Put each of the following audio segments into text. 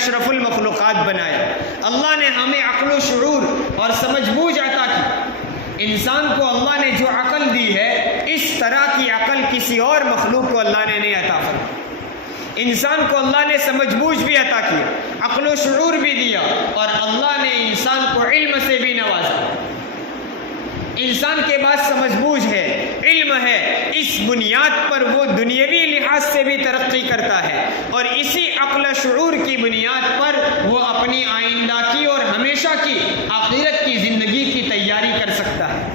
اشرف المخلوقات بنایا، اللہ نے ہمیں عقل و شعور اور سمجھ بوجھ عطا کی۔ انسان کو اللہ نے جو عقل دی ہے اس طرح کی عقل کسی اور مخلوق کو اللہ نے نہیں عطا فرمائی۔ انسان کو اللہ نے سمجھ بوجھ بھی عطا کیا، عقل و شعور بھی دیا، اور اللہ نے انسان کو علم سے بھی نوازا۔ انسان کے پاس سمجھ بوجھ ہے، علم ہے، اس بنیاد پر وہ دنیاوی لحاظ سے بھی ترقی کرتا ہے، اور اسی عقل و شعور کی بنیاد پر وہ اپنی آئندہ کی اور ہمیشہ کی آخرت کی زندگی کی تیاری کر سکتا ہے۔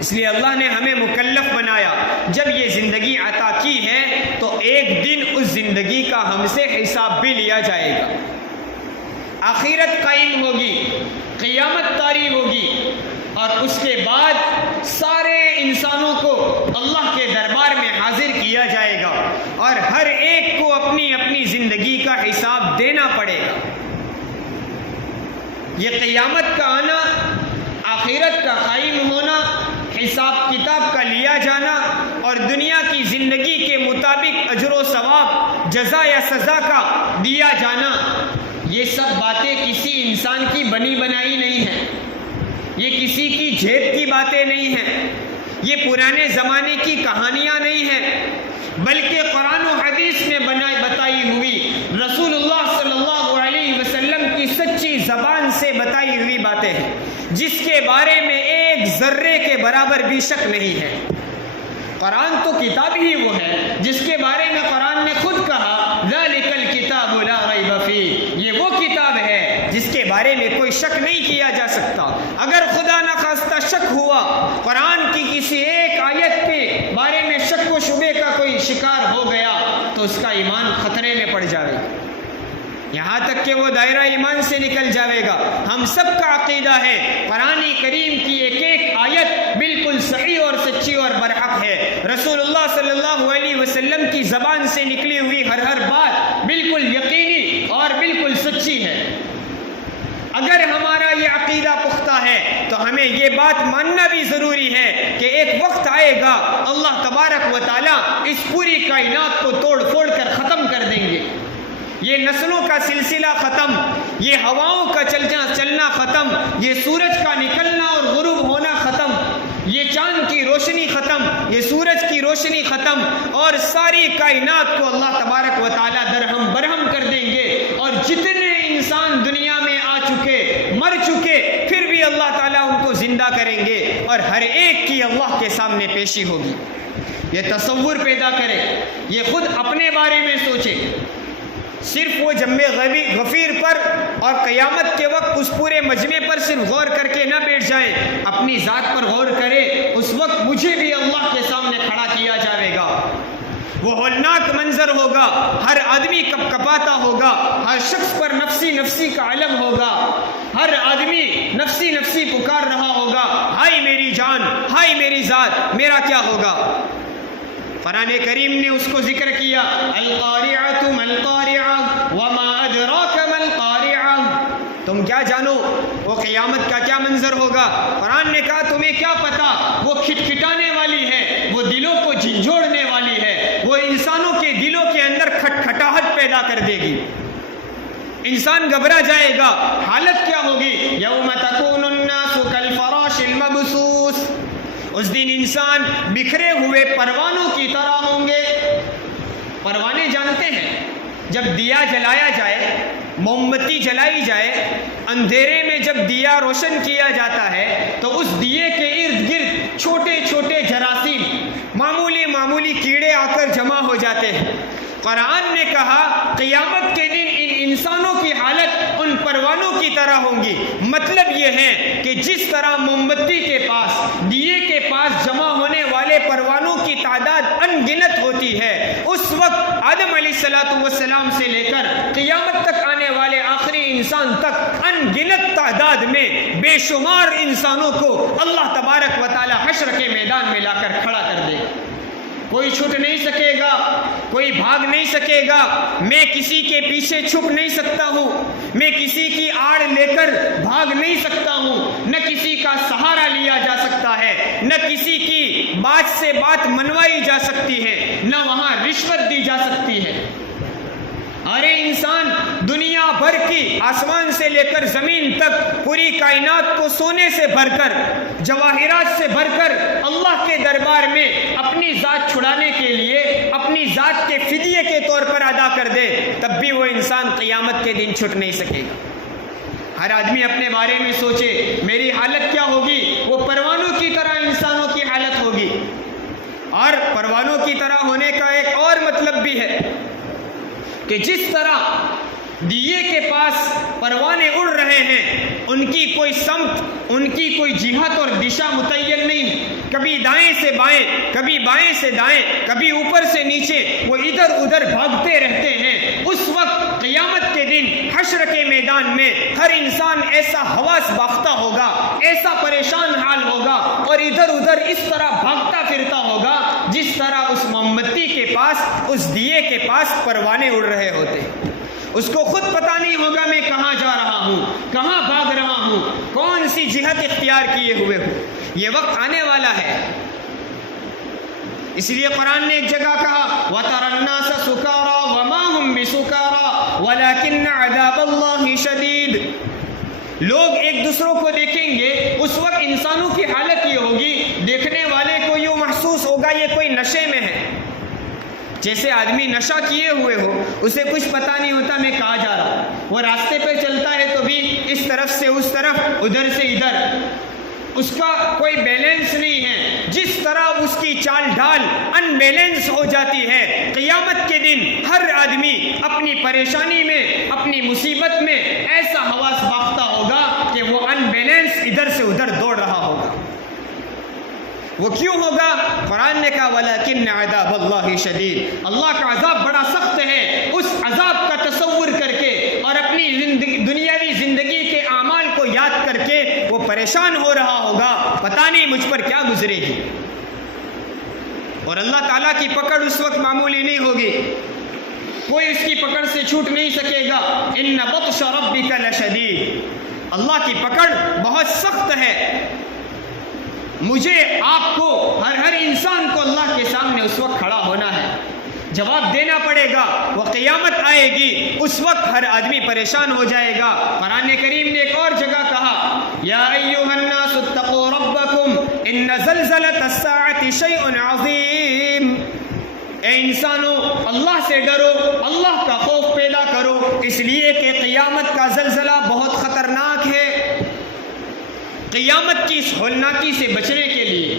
اس لیے اللہ نے ہمیں مکلف بنایا، جب یہ زندگی عطا کی ہے تو ایک دن اس زندگی کا ہم سے حساب بھی لیا جائے گا۔ آخرت قائم ہوگی، قیامت طاری ہوگی، اور اس کے بعد سارے انسانوں کو اللہ کے دربار میں حاضر کیا جائے گا، اور ہر ایک کو اپنی اپنی زندگی کا حساب دینا پڑے گا۔ یہ قیامت کا آنا، آخرت کا قائم ہونا، حساب کتاب کا لیا جانا، اور دنیا کی زندگی کے مطابق اجر و ثواب، جزا یا سزا کا دیا جانا، یہ سب باتیں کسی انسان کی بنی بنائی نہیں ہیں، یہ کسی کی جیب کی باتیں نہیں ہیں، یہ پرانے زمانے کی کہانیاں نہیں ہیں، بلکہ قرآن و حدیث میں بتائی ہوئی، رسول اللہ صلی اللہ علیہ وسلم کی سچی زبان سے بتائی ہوئی باتیں ہیں، جس کے بارے میں ایک ذرے کے برابر بھی شک نہیں ہے۔ قرآن تو کتاب ہی وہ ہے جس کے بارے میں قرآن نے خود کہا، ذَلِكَ الْكِتَابُ لَا رَيْبَ فِيهِ، یہ وہ کتاب ہے جس کے بارے میں کوئی شک نہیں کیا جا سکتا۔ اگر خدا نخواستہ شک ہوا، قرآن کی کسی ایک آیت کے بارے میں شک و شبے کا کوئی شکار ہو گیا تو اس کا ایمان خطرے میں پڑ جائے گا، یہاں تک کہ وہ دائرہ ایمان سے نکل جائے گا۔ ہم سب کا عقیدہ ہے قرآن کریم کی ایک ایک آیت بالکل صحیح اور سچی اور برحق ہے، رسول اللہ صلی اللہ علیہ وسلم کی زبان سے نکلی ہوئی ہر بات بالکل یقینی اور بالکل سچی ہے۔ اگر ہمارا یہ عقیدہ پختہ ہے تو ہمیں یہ بات ماننا بھی ضروری ہے کہ ایک وقت آئے گا اللہ تبارک و تعالیٰ اس پوری کائنات کو توڑ پھوڑ کر ختم کر دیں گے، یہ نسلوں کا سلسلہ ختم، یہ ہواؤں کا چلنا ختم، یہ سورج کا نکلنا اور غروب ہونا ختم، یہ چاند کی روشنی ختم، یہ سورج کی روشنی ختم، اور ساری کائنات کو اللہ تبارک و تعالیٰ درہم برہم کر دیں گے، اور جتنے انسان دنیا میں آ چکے، مر چکے، پھر بھی اللہ تعالیٰ ان کو زندہ کریں گے، اور ہر ایک کی اللہ کے سامنے پیشی ہوگی۔ یہ تصور پیدا کرے، یہ خود اپنے بارے میں سوچے، صرف وہ جمع غفیر پر اور قیامت کے وقت اس پورے مجمع پر صرف غور کر کے نہ بیٹھ جائیں، اپنی ذات پر غور کرے۔ اس وقت مجھے بھی اللہ کے سامنے کھڑا کیا جائے گا، وہ ہولناک منظر ہوگا، ہر آدمی کپ کپاتا ہوگا، ہر شخص پر نفسی نفسی کا علم ہوگا، ہر آدمی نفسی نفسی پکار رہا ہوگا، ہائے میری جان، ہائے میری ذات، میرا کیا ہوگا؟ قرآن کریم نے اس کو ذکر کیا، القارعۃ ما القارعۃ وما ادراک ما القارعۃ، تم کیا جانو وہ قیامت کا کیا منظر ہوگا؟ قرآن نے کہا تمہیں کیا پتا، وہ کھٹکھٹانے والی ہے، وہ دلوں کو جھنجھوڑنے والی ہے، وہ انسانوں کے دلوں کے اندر کھٹکھٹاہٹ پیدا کر دے گی، انسان گھبرا جائے گا۔ حالت کیا ہوگی؟ یوم تکون الناس کالفراش المبثوث، اس دن انسان بکھرے ہوئے پروانوں کی طرح ہوں گے۔ پروانے جانتے ہیں، جب دیا جلایا جائے، موم بتی جلائی جائے، اندھیرے میں جب دیا روشن کیا جاتا ہے تو اس دیے کے ارد گرد چھوٹے چھوٹے جراثیم، معمولی کیڑے آ کر جمع ہو جاتے ہیں۔ قرآن نے کہا قیامت کے دن ان انسانوں کی حالت ان پروانوں کی طرح ہوں گی۔ مطلب یہ ہے کہ جس طرح موم بتی کے پاس، دیے کے پاس جمع ہونے والے پروانوں کی تعداد ان گنت ہوتی ہے، اس وقت آدم علیہ السلام سے لے کر قیامت تک آنے والے آخری انسان تک ان گنت تعداد میں بے شمار انسانوں کو اللہ تبارک و تعالی حشر کے میدان میں لا کر کھڑا کر دے گا۔ کوئی چھٹ نہیں سکے گا، کوئی بھاگ نہیں سکے گا، میں کسی کے پیچھے چھپ نہیں سکتا ہوں، میں کسی کی آڑ لے کر بھاگ نہیں سکتا ہوں، نہ کسی کا سہارا لیا جا سکتا ہے، نہ کسی کی بات سے بات منوائی جا سکتی ہے، نہ وہاں رشوت دی جا سکتی ہے۔ ہر انسان بھر کی آسمان سے لے کر زمین تک پوری کائنات کو سونے سے بھر کر جواہرات سے بھر کر اللہ کے دربار میں اپنی ذات چھڑانے کے لیے اپنی ذات کے فدیے کے طور پر ادا کر دے، تب بھی وہ انسان قیامت کے دن چھٹ نہیں سکے گا۔ ہر آدمی اپنے بارے میں سوچے میری حالت کیا ہوگی، وہ پروانوں کی طرح انسانوں کی حالت ہوگی۔ اور پروانوں کی طرح ہونے کا ایک اور مطلب بھی ہے کہ جس طرح دیے کے پاس پروانے اڑ رہے ہیں، ان کی کوئی سمت، ان کی کوئی جہت اور دشا متعین نہیں، کبھی دائیں سے بائیں، کبھی بائیں سے دائیں، کبھی اوپر سے نیچے، وہ ادھر ادھر بھاگتے رہتے ہیں۔ اس وقت قیامت کے دن حشر کے میدان میں ہر انسان ایسا حواس باختہ ہوگا، ایسا پریشان حال ہوگا اور ادھر ادھر اس طرح بھاگتا پھرتا ہوگا جس طرح اس موم بتی کے پاس، اس دیے کے پاس پروانے اڑ رہے ہوتے ہیں۔ اس کو خود پتہ نہیں ہوگا میں کہاں جا رہا ہوں، کہاں بھاگ رہا ہوں، کون سی جہت اختیار کیے ہوئے ہوں۔ یہ وقت آنے والا ہے، اس لیے قرآن نے ایک جگہ کہا وَتَرَى النَّاسَ سُكَارَىٰ وَمَا هُمْ بِسُكَارَىٰ وَلَكِنَّ عَذَابَ اللَّهِ شَدِيدٌ۔ لوگ ایک دوسروں کو دیکھیں گے، اس وقت انسانوں کی حالت یہ ہوگی، دیکھنے والے کو یوں محسوس ہوگا یہ کوئی نشے میں ہے، جیسے آدمی نشہ کیے ہوئے ہو، اسے کچھ پتہ نہیں ہوتا میں کہاں جا رہا ہوں۔ وہ راستے پہ چلتا ہے تو بھی اس طرف سے اس طرف، ادھر سے ادھر، اس کا کوئی بیلنس نہیں ہے۔ جس طرح اس کی چال ڈھال ان بیلنس ہو جاتی ہے، قیامت کے دن ہر آدمی اپنی پریشانی میں، اپنی مصیبت میں ایسا حواس باختہ ہوگا کہ وہ ان بیلنس ادھر سے ادھر دوڑ رہا ہوگا۔ وہ کیوں ہوگا؟ قرآن نے کہا وَلَكِنَّ عَذَابَ اللَّهِ شَدِيدٌ، اللہ کا عذاب بڑا سخت ہے۔ اس عذاب کا تصور کر کے اور اپنی دنیاوی زندگی کے اعمال کو یاد کر کے وہ پریشان ہو رہا ہوگا، پتہ نہیں مجھ پر کیا گزرے گی۔ اور اللہ تعالیٰ کی پکڑ اس وقت معمولی نہیں ہوگی، کوئی اس کی پکڑ سے چھوٹ نہیں سکے گا۔ إِنَّ بَطْشَ رَبِّكَ لَشَدِيدٌ، اللہ کی پکڑ بہت سخت ہے۔ مجھے، آپ کو، ہر انسان کو اللہ کے سامنے اس وقت کھڑا ہونا ہے، جواب دینا پڑے گا۔ وہ قیامت آئے گی، اس وقت ہر آدمی پریشان ہو جائے گا۔ قرآن کریم نے ایک اور جگہ کہا یا ایھا الناس اتقوا ربکم ان زلزلۃ الساعۃ شیء عظیم، اے انسانوں اللہ سے ڈرو، اللہ کا خوف پیدا کرو، اس لیے کہ قیامت کا زلزلہ بہت خطرناک ہے۔ قیامت کی اس ہولناکی سے بچنے کے لیے،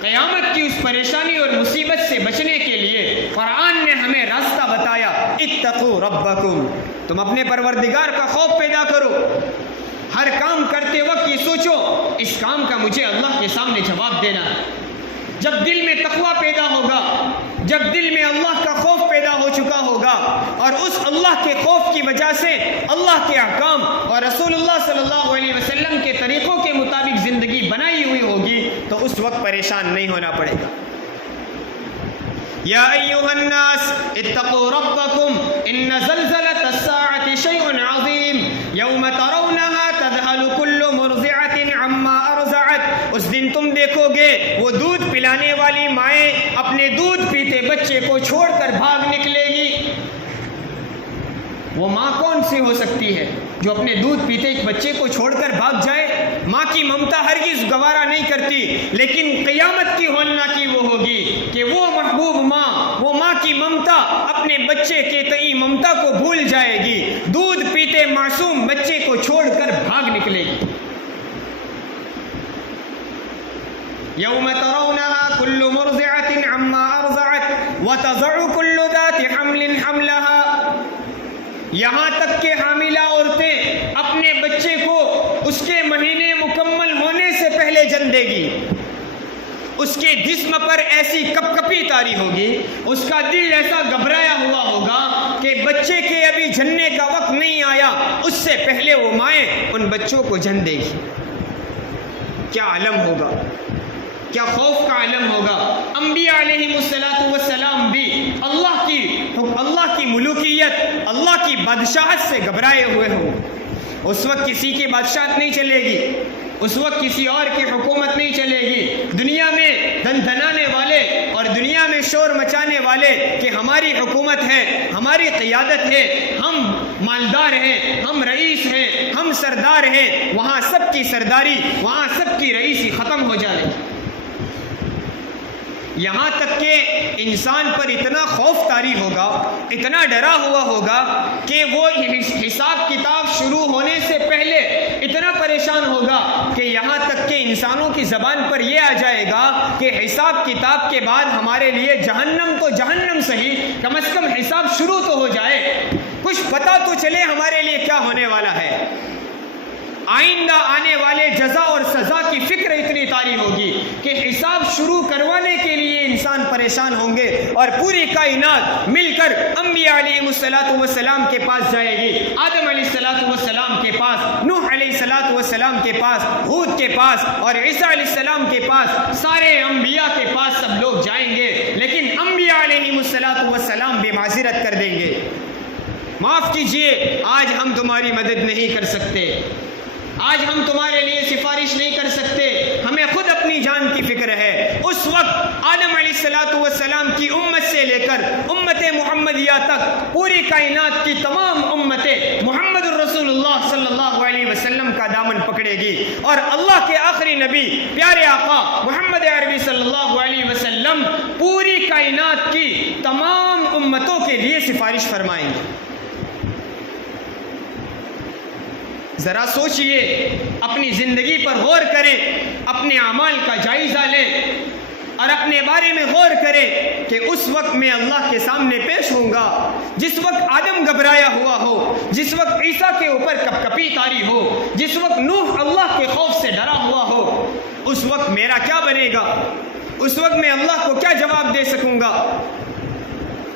قیامت کی اس پریشانی اور مصیبت سے بچنے کے لیے قرآن نے ہمیں راستہ بتایا، اتقوا ربکم، تم اپنے پروردگار کا خوف پیدا کرو۔ ہر کام کرتے وقت یہ سوچو اس کام کا مجھے اللہ کے سامنے جواب دینا ہے۔ جب دل میں تقویٰ پیدا ہوگا، جب دل میں اللہ کا خوف پیدا ہو چکا ہوگا اور اس اللہ کے خوف کی وجہ سے اللہ کے احکام اور رسول اللہ صلی اللہ علیہ وسلم کے طریقوں کے مطابق زندگی بنائی ہوئی ہوگی، تو اس وقت پریشان نہیں ہونا پڑے گا۔ یا ایھا الناس اتقوا ربکم ان زلزلۃ الساعۃ شیء عظیم یوم ترونها تذہل کل مرضعۃ عما ارضعت، اس دن تم دیکھو گے وہ دودھ پلانے والی مائیں اپنے دودھ پیتے بچے کو چھوڑ کر بھاگ نکلے گی۔ وہ ماں کون سی ہو سکتی ہے جو اپنے دودھ پیتے ایک بچے کو چھوڑ کر بھاگ جائے؟ ماں کی ممتا ہرگز گوارا نہیں کرتی، لیکن قیامت کی ہولناکی وہ ہوگی کہ وہ محبوب ماں، وہ ماں کی ممتا اپنے بچے کے تئیں ممتا کو بھول جائے گی، دودھ پیتے معصوم بچے کو چھوڑ کر بھاگ نکلے گی۔ یوم ترونها کل مرضعۃ عما ارضعت وتضع کل ذات حمل حملها، یہاں تک کہ حاملہ عورتیں اپنے بچے کو اس کے مہینے مکمل ہونے سے پہلے جن دے گی، اس کے جسم پر ایسی کپ کپی طاری ہوگی، اس کا دل ایسا گھبرایا ہوا ہوگا کہ بچے کے ابھی جننے کا وقت نہیں آیا، اس سے پہلے وہ مائیں ان بچوں کو جن دے گی۔ کیا عالم ہوگا، کیا خوف کا عالم ہوگا۔ انبیاء علیہم السلام بھی اللہ کی ملوکیت، اللہ کی بادشاہت سے گھبرائے ہوئے ہوں۔ اس وقت کسی کی بادشاہت نہیں چلے گی، اس وقت کسی اور کی حکومت نہیں چلے گی۔ دنیا میں دھن دھنانے والے اور دنیا دنیا میں شور مچانے والے کہ ہماری حکومت ہے، ہماری قیادت ہے، ہم مالدار ہیں، ہم رئیس ہیں، ہم سردار ہیں، وہاں سب کی سرداری، وہاں سب کی رئیسی ختم ہو جائے. یہاں تک کہ انسان پر اتنا خوف طاری ہوگا، اتنا ڈرا ہوا ہوگا کہ وہ حساب کتاب شروع ہونے سے پہلے اتنا پریشان ہوگا کہ یہاں تک کہ انسانوں کی زبان پر یہ آ جائے گا کہ حساب کتاب کے بعد ہمارے لیے جہنم تو جہنم صحیح، کم از کم حساب شروع تو ہو جائے، کچھ پتہ تو چلے ہمارے لیے کیا ہونے والا ہے. آئندہ آنے والے جزا اور سزا کی فکر اتنی طاری ہوگی کہ حساب شروع کروانے کے لیے انسان پریشان ہوں گے، اور پوری کائنات مل کر انبیاء علیہ السلام کے پاس جائے گی. آدم علیہ السلام کے پاس، نوح علیہ السلام کے پاس، ہود کے پاس اور عیسیٰ علیہ السلام کے پاس، سارے انبیاء کے پاس سب لوگ جائیں گے، لیکن انبیاء علیہ السلام بے معذرت کر دیں گے. معاف کیجئے، آج ہم تمہاری مدد نہیں کر سکتے، آج ہم تمہارے لیے سفارش نہیں کر سکتے، ہمیں خود اپنی جان کی فکر ہے. اس وقت آدم علیہ السلام کی امت سے لے کر امت محمدیہ تک پوری کائنات کی تمام امتیں محمد الرسول اللہ صلی اللہ علیہ وسلم کا دامن پکڑے گی، اور اللہ کے آخری نبی پیارے آقا محمد عربی صلی اللہ علیہ وسلم پوری کائنات کی تمام امتوں کے لیے سفارش فرمائیں گے. ذرا سوچئے، اپنی زندگی پر غور کریں، اپنے اعمال کا جائزہ لیں اور اپنے بارے میں غور کریں کہ اس وقت میں اللہ کے سامنے پیش ہوں گا جس وقت آدم گھبرایا ہوا ہو، جس وقت عیسیٰ کے اوپر کپکپی طاری ہو، جس وقت نوح اللہ کے خوف سے ڈرا ہوا ہو. اس وقت میرا کیا بنے گا؟ اس وقت میں اللہ کو کیا جواب دے سکوں گا؟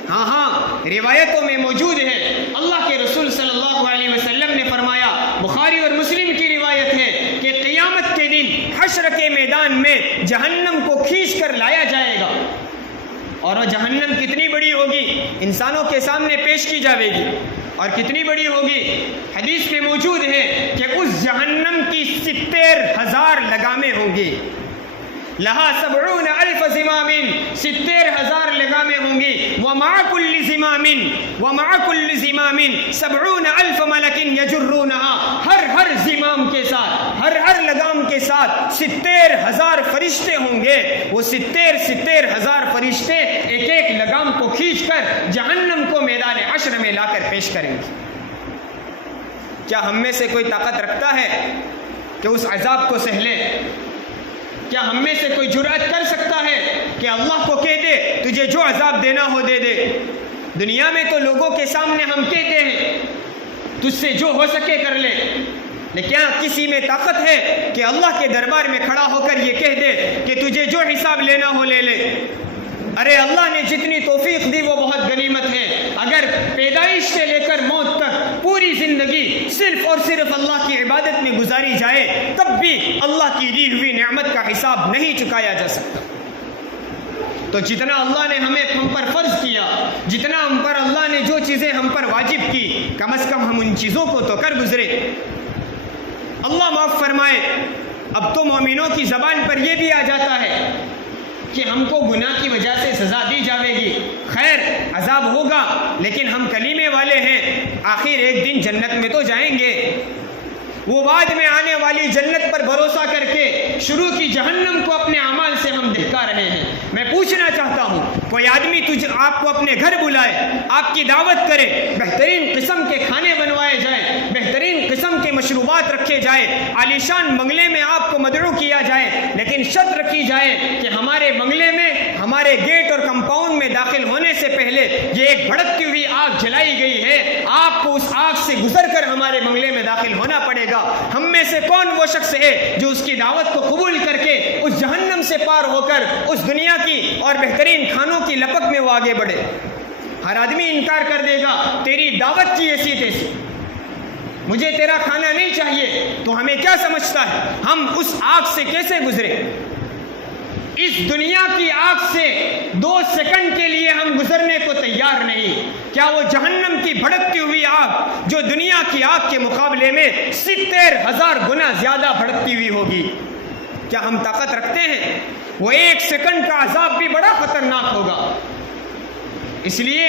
ہاں روایتوں میں موجود ہے، اللہ کے رسول صلی اللہ علیہ وسلم نے فرمایا، بخاری اور مسلم کی روایت ہے کہ قیامت کے دن حشر کے میدان میں جہنم کو کھینچ کر لایا جائے گا، اور وہ جہنم کتنی بڑی ہوگی، انسانوں کے سامنے پیش کی جائے گی، اور کتنی بڑی ہوگی. حدیث میں موجود ہے کہ اس جہنم کی 70,000 لگامیں ہوں گی. لہا 70,000 زمام، 70,000 لگامیں ہوں گی. ومع كل زمام 70,000 ملک یجرونها، ہر زمام کے ساتھ، ہر لگام کے ساتھ 70,000 فرشتے ہوں گے. وہ 70,000 فرشتے ایک ایک لگام کو کھینچ کر جہنم کو میدان حشر میں لا کر پیش کریں گے. کیا ہم میں سے کوئی طاقت رکھتا ہے کہ اس عذاب کو سہ لے؟ کیا ہم میں سے کوئی جرأت کر سکتا ہے کہ اللہ کو کہہ دے تجھے جو عذاب دینا ہو دے دے؟ دنیا میں تو لوگوں کے سامنے ہم کہتے ہیں تجھ سے جو ہو سکے کر لے، لیکن کیا کسی میں طاقت ہے کہ اللہ کے دربار میں کھڑا ہو کر یہ کہہ دے کہ تجھے جو حساب لینا ہو لے لے؟ ارے اللہ نے جتنی توفیق دی وہ بہت غنیمت ہے. اگر پیدائش سے لے کر موت تک پوری زندگی صرف اور صرف اللہ کی عبادت میں گزاری جائے، تب بھی اللہ کی دی ہوئی نعمت کا حساب نہیں چکایا جا سکتا. تو جتنا اللہ نے ہم پر فرض کیا، جتنا ہم پر اللہ نے جو چیزیں ہم پر واجب کی، کم از کم ہم ان چیزوں کو تو کر گزرے. اللہ معاف فرمائے. اب تو مومنوں کی زبان پر یہ بھی آ جاتا ہے کہ ہم کو گناہ کی وجہ سے سزا دی جائے گی، خیر عذاب ہوگا لیکن ہم کلیمے والے ہیں، آخر ایک دن جنت میں تو جائیں گے. وہ بعد میں آنے والی جنت پر بھروسہ کر کے شروع کی جہنم کو اپنے اعمال سے ہم دہکا رہے ہیں. میں پوچھنا چاہتا ہوں، کوئی آدمی آپ کو اپنے گھر بلائے، آپ کی دعوت کرے، بہترین قسم کے کھانے بنوائے جائیں، بہترین قسم کے مشروبات رکھے جائیں، عالیشان بنگلے میں آپ کو مدعو کیا جائے، لیکن شرط رکھی جائے کہ ہمارے بنگلے میں، ہمارے گیٹ اور کمپاؤنڈ میں داخل ہونے سے پہلے یہ ایک بھڑکتی ہوئی آگ جلائی گئی ہے، آپ کو اس آگ سے گزر کر ہمارے بنگلے میں داخل ہونا پڑے گا. ہم میں سے کون وہ شخص ہے جو اس کی دعوت کو قبول کر کے اس جہنم سے پار ہو کر اس دنیا کی اور بہترین کھانوں کی لپک میں وہ آگے بڑھے؟ ہر آدمی انکار کر دے گا، تیری دعوت کی ایسی تیسی، مجھے تیرا کھانا نہیں چاہیے. تو ہمیں کیا سمجھتا ہے؟ ہم اس آگ سے کیسے گزرے؟ اس دنیا کی آگ سے 2 سیکنڈ کے لیے ہم گزرنے کو تیار نہیں. کیا وہ جہنم کی بھڑکتی ہوئی آگ جو دنیا کی آگ کے مقابلے میں 70,000 گنا زیادہ بھڑکتی ہوئی ہوگی، کیا ہم طاقت رکھتے ہیں؟ وہ 1 سیکنڈ کا عذاب بھی بڑا خطرناک ہوگا۔ اس لیے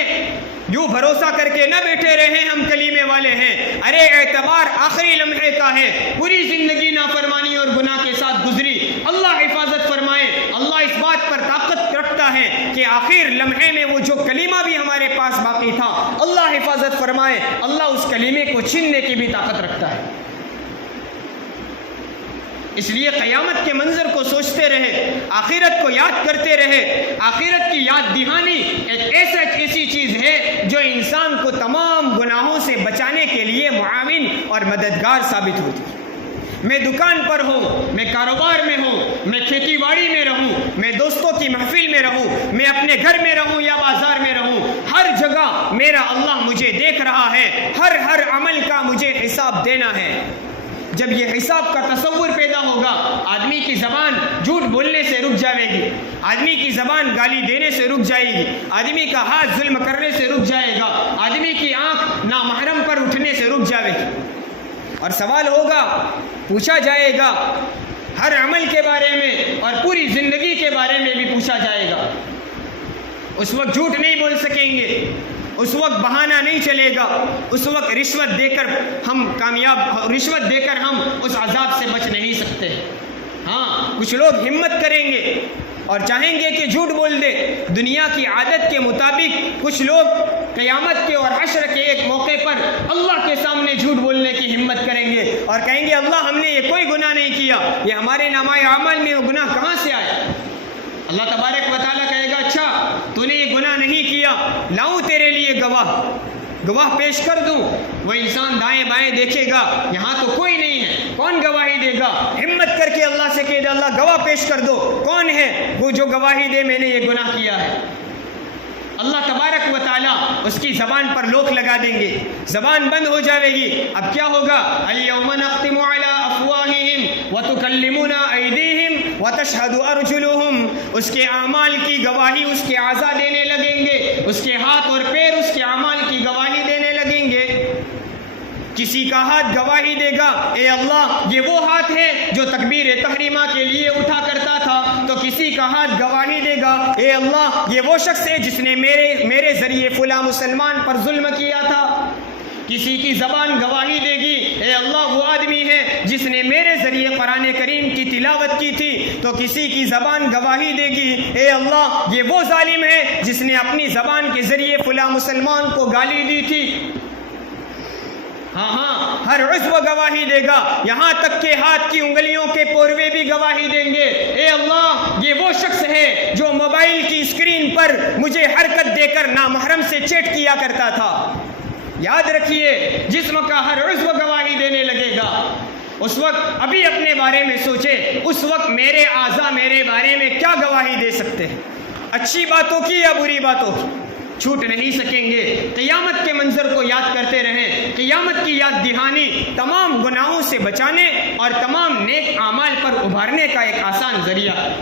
یوں بھروسہ کر کے نہ بیٹھے رہیں ہم کلیمے والے ہیں، ارے اعتبار آخری لمحے کا ہے، پوری زندگی نافرمانی اور گناہ کے ساتھ گزری، اللہ حفاظت فرمائے۔ اللہ اس بات پر طاقت رکھتا ہے کہ آخر لمحے میں وہ جو کلمہ بھی ہمارے پاس باقی تھا اللہ حفاظت فرمائے، اللہ اس کلمے کو چھیننے کی بھی طاقت رکھتا ہے۔ اس لیے قیامت کے منظر کو سوچتے رہے، آخرت کو یاد کرتے رہے۔ آخرت کی یاد دہانی ایک ایسی چیز ہے جو انسان کو تمام گناہوں سے بچانے کے لیے معاون اور مددگار ثابت ہوتی ہے۔ میں دکان پر ہوں، میں کاروبار میں ہوں، میں کھیتی باڑی میں رہوں، میں دوستوں کی محفل میں رہوں، میں اپنے گھر میں رہوں یا بازار میں رہوں، ہر جگہ میرا اللہ مجھے دیکھ رہا ہے، ہر عمل کا مجھے حساب دینا ہے۔ جب یہ حساب کا تصور پیدا ہوگا، آدمی کی زبان جھوٹ بولنے سے رک جائے گی، آدمی کی زبان گالی دینے سے رک جائے گی، آدمی کا ہاتھ ظلم کرنے سے رک جائے گا، آدمی کی آنکھ نامحرم پر اٹھنے سے رک جائے گی، اور سوال ہوگا، پوچھا جائے گا، ہر عمل کے بارے میں اور پوری زندگی کے بارے میں بھی پوچھا جائے گا۔ اس وقت جھوٹ نہیں بول سکیں گے، اس وقت بہانہ نہیں چلے گا، اس وقت رشوت دے کر ہم اس عذاب سے بچ نہیں سکتے۔ ہاں، کچھ لوگ ہمت کریں گے اور چاہیں گے کہ جھوٹ بول دے۔ دنیا کی عادت کے مطابق کچھ لوگ قیامت کے اور حشر کے ایک موقع پر اللہ کے سامنے جھوٹ بولنے کی ہمت کریں گے اور کہیں گے اللہ ہم نے یہ کوئی گناہ نہیں کیا، یہ ہمارے نامہ اعمال میں وہ گناہ کہاں سے آئے؟ اللہ تبارک و تعالیٰ کہے گا اچھا تو نے یہ گناہ نہیں کیا، لاؤں تیرے لیے گواہ پیش کر دوں۔ وہ انسان دائیں بائیں دیکھے گا، یہاں تو کوئی نہیں ہے، کون گواہی دے گا؟ ہمت کر کے اللہ سے کہے اللہ گواہ پیش کر دو، کون ہے وہ جو گواہی دے میں نے یہ گناہ کیا ہے؟ اللہ تبارک و تعالیٰ اس کی زبان پر لوک لگا دیں گے، زبان بند ہو جائے گی۔ اب کیا ہوگا؟ الیوم نختم علی افواہہم وتکلمنا ایدیہم وتشہد ارجلہم، اس کے اعمال کی گواہی اس کے اعضاء دینے لگیں گے، اس کے ہاتھ اور پیر اس کے اعمال کی گواہی دینے لگیں گے۔ کسی کا ہاتھ گواہی دے گا اے اللہ یہ وہ ہاتھ ہے جو تکبیر تحریمہ کے لیے اٹھا کرتا تھا، تو کسی کا ہاتھ گواہی دے گا اے اللہ یہ وہ شخص ہے جس نے میرے ذریعے فلاں مسلمان پر ظلم کیا تھا۔ کسی کی زبان گواہی دے گی اے اللہ وہ آدمی ہے جس نے میرے ذریعے قرآن کریم کی تلاوت کی تھی، تو کسی کی زبان گواہی دے گی اے اللہ یہ وہ ظالم ہے جس نے اپنی زبان کے ذریعے فلاں مسلمان کو گالی دی تھی۔ ہاں ہر عضو گواہی دے گا، یہاں تک کہ ہاتھ کی انگلیوں کے پوروے بھی گواہی دیں گے اے اللہ یہ وہ شخص ہے جو موبائل کی اسکرین پر مجھے حرکت دے کر نامحرم سے چیٹ کیا کرتا تھا۔ یاد رکھیے جسم کا ہر عضو گواہی دینے لگے گا۔ اس وقت ابھی اپنے بارے میں سوچے، اس وقت میرے اعضاء میرے بارے میں کیا گواہی دے سکتے ہیں، اچھی باتوں کی یا بری باتوں کی؟ چھوٹ نہیں سکیں گے۔ قیامت کے منظر کو یاد کرتے رہیں۔ قیامت کی یاد دہانی تمام گناہوں سے بچانے اور تمام نیک اعمال پر ابھارنے کا ایک آسان ذریعہ ہے۔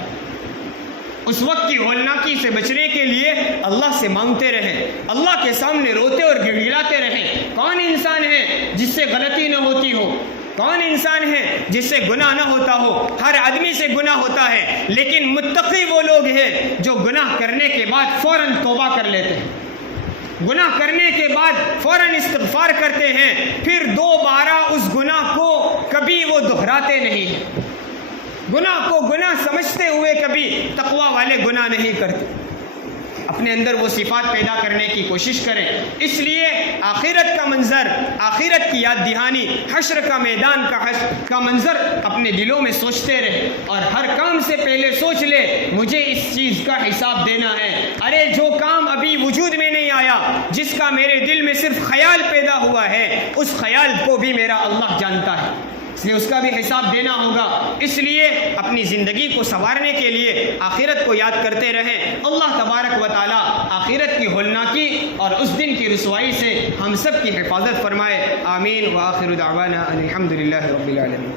اس وقت کی ہولناکی سے بچنے کے لیے اللہ سے مانگتے رہیں، اللہ کے سامنے روتے اور گڑگڑاتے رہیں۔ کون انسان ہے جس سے غلطی نہ ہوتی ہو؟ کون انسان ہے جس سے گناہ نہ ہوتا ہو؟ ہر آدمی سے گناہ ہوتا ہے، لیکن متقی وہ لوگ ہیں جو گناہ کرنے کے بعد فوراً توبہ کر لیتے ہیں، گناہ کرنے کے بعد فوراً استغفار کرتے ہیں، پھر دوبارہ اس گناہ کو کبھی وہ دہراتے نہیں ہیں، گناہ کو گناہ سمجھتے ہوئے کبھی تقویٰ والے گناہ نہیں کرتے۔ اپنے اندر وہ صفات پیدا کرنے کی کوشش کریں۔ اس لیے آخرت کا منظر، آخرت کی یاد دہانی، حشر کا میدان کا منظر اپنے دلوں میں سوچتے رہے، اور ہر کام سے پہلے سوچ لے مجھے اس چیز کا حساب دینا ہے۔ ارے جو کام ابھی وجود میں نہیں آیا، جس کا میرے دل میں صرف خیال پیدا ہوا ہے، اس خیال کو بھی میرا اللہ جانتا ہے، اس لیے اس کا بھی حساب دینا ہوگا۔ اس لیے اپنی زندگی کو سنوارنے کے لیے آخرت کو یاد کرتے رہیں۔ اللہ تبارک و تعالیٰ آخرت کی ہولناکی اور اس دن کی رسوائی سے ہم سب کی حفاظت فرمائے۔ آمین۔ وآخر دعوانا ان الحمد للہ رب العالمین۔